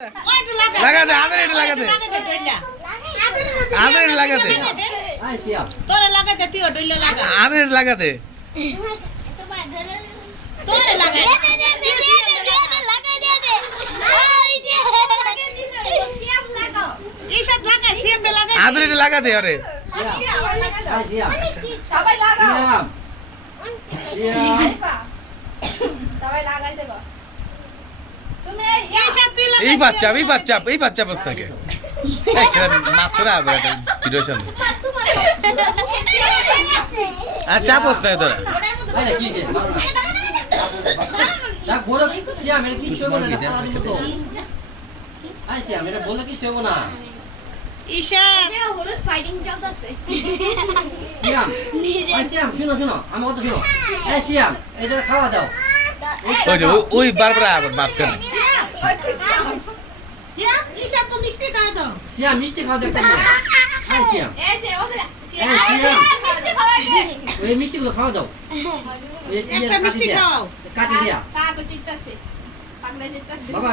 লাগাতে আদের এটা লাগাতে আদের এটা লাগাতে তোরে লাগাতে তুই ডইলে লাগা আদের এটা লাগাতে তোরে লাগা ঈশাদ লাগা সিএমবে লাগা আদের এটা লাগাতে আরে সবাই লাগাও সবাই লাগাইতে গো তুমি ঈশাদ তুই লাগা এই বাচ্চা বস থাকে মাছরা আবার ভিডিও চলে আচ্ছা বস থাকে তোরা আরে কি যে ডাক বড় সিয়াম এটা কি ছবো না সারা দিন তো আই সিয়াম এটা বলে কি ছবো না ঈশাদ হলুদ ফাইটিং চলতেছে সিয়াম আই সিয়াম শুনো আমার কথা শুনো এই সিয়াম এটা খাওয়া দাও ওই যে ওই বারবার আবার মাছ খাবে সিয়াম ঈশাদ তো মিষ্টি খাওয়া দাও সিয়াম মিষ্টি খাওয়া দাও কেন আই সিয়াম এই যে ওদের মিষ্টি খাওয়া ওই মিষ্টিগুলো খাওয়া দাও একটা মিষ্টি খাও কাটি দিয়া কাকা চিত্তাছে পাগলা চিত্তাছে বাবা